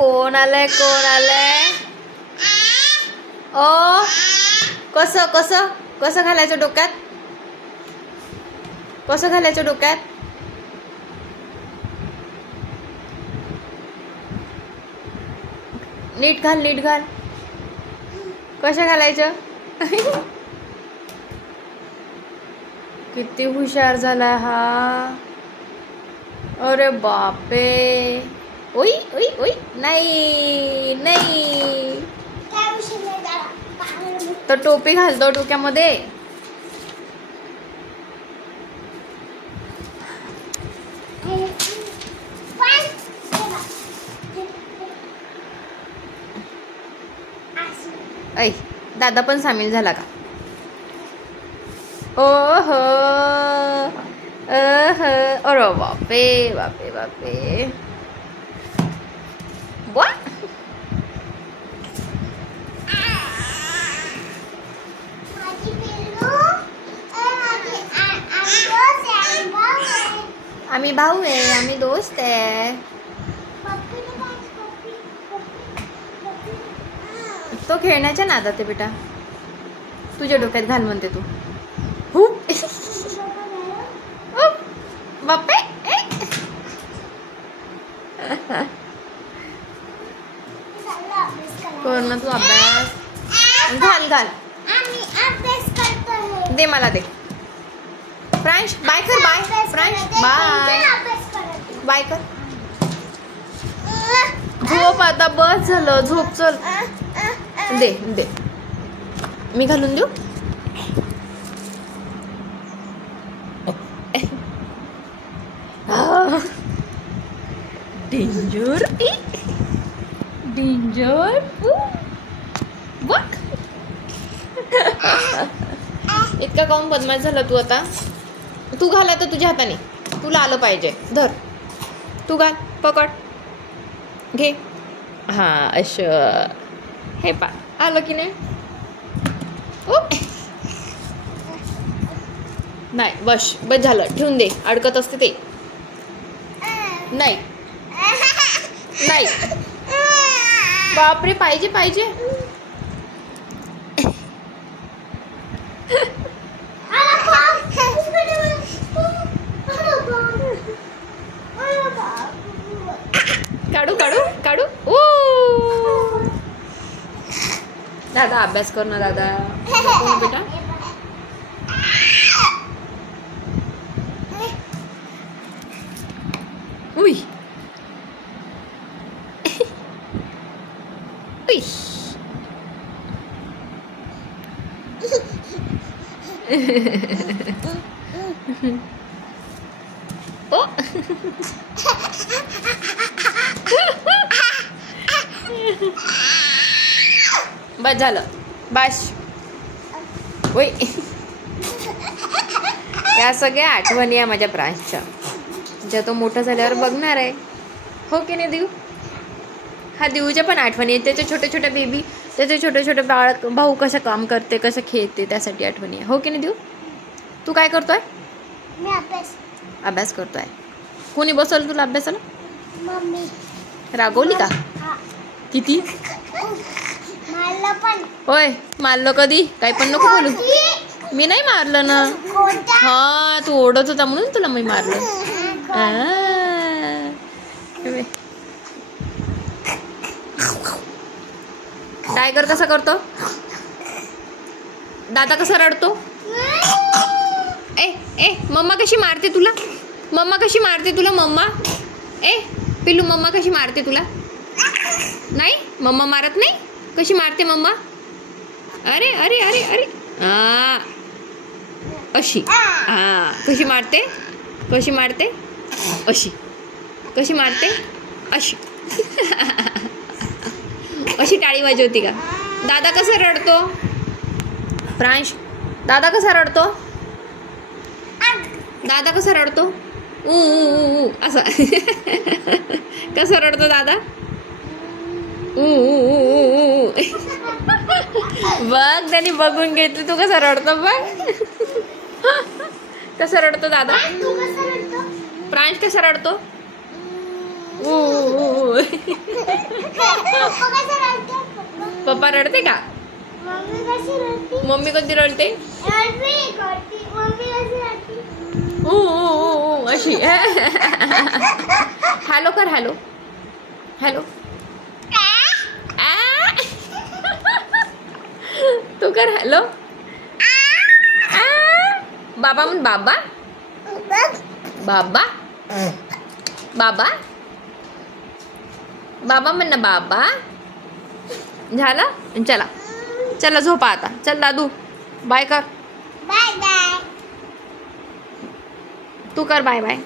कोण आलंय कोण आलंय? ओ कसं कसं कसं घालायचं डोक्यात? कसं घालायचं डोक्यात? नीट घाल नीट घाल. कसं घालायचं? किती हुशार झाला हा. अरे बापे. ओई ओई ओई. नाही नाही. तो टोपी घालतो डोक्यामध्ये. ऐ दादा पण सामील झाला का? ओहो अरे बापे बापे बापे. आम्ही भाऊ आहे, आम्ही दोस्त आहे. तो खेळण्याच्या नादात आहे बेटा. तुझ्या डोक्यात घाल म्हणते तू. बापे. कर ना तू अभ्यास. घाल घाल. दे मला दे. फ्रांश बाय कर. बाय फ्रांश बाय. बाय कर. झोप आता बस झालं. झोप चल. दे दे. मी घालून देऊ. Danger danger. इतका काऊन बदमाश झाला तू आता? तू घाला तर तुझ्या हाताने. तुला आलं पाहिजे. धर तू घाल. पकड घे. हा असं. हे पा आलं की नाही? नाही बस बस झालं. ठेवून दे. अडकत असते ते. नाही नाही. बापरे. पाहिजे पाहिजे. काढू काढू काढू. ओ दादा अभ्यास कर ना दादा. बेटा उई उई. ओ बस झालं. बस. ओय. या सगळ्या आठवणी आहे माझ्या प्रांशच्या, ज्या तो मोठा झाल्यावर बघणार आहे. हो की नाही देऊ? हा देऊच्या पण आठवणी आहेत. त्याचे छोटे छोटे बेबी, त्याचे छोटे छोटे भाऊ कसं काम करते, कसं खेळते, त्यासाठी आठवणी आहे. हो की नाही देऊ? तू काय करतोय? मी अभ्यास करतोय. कोणी बसवलं तुला अभ्यासाला? मम्मी. रागवली का? किती? मारलं पण. होय मारलं कधी? काही पण नको बोलू. मी नाही मारलं ना. हा तू ओरडत होता म्हणून तुला मी मारलं. टायगर कसा करतो? दादा कसा रडतो? ए ए मम्मा कशी मारते तुला? मम्मा कशी मारते तुला? मम्मा ए पिल्लू मम्मा कशी मारते तुला? नाही मम्मा मारत नाही. कशी मारते मम्मा? अरे अरे अरे अरे. अशी. कशी मारते? कशी मारते? अशी. कशी मारते? अशी. अशी टाळी वाजवती का? दादा कसा रडतो? फ्रांश दादा कसा रडतो? दादा कसा रडतो? असा. कसा रडतो दादा? बघ त्यांनी बघून घेतलं. तू कसा रडतो बघ. कसा रडतो दादा? फ्रांश कसा रडतो? पप्पा कसं रडते? पप्पा रडते का? मम्मी कशी रडते? मम्मी कधी रडते? रडते करते. मम्मी कशी रडते? ऊ अशी. हॅलो कर, हॅलो हॅलो. तू कर हॅलो. बाबा म्हण, बाबा बाबा बाबा बाबा म्हण ना, बाबा. झालं. चला चला झोपा आता. चल दादू बाय कर. Bye bye. तू कर बाय बाय.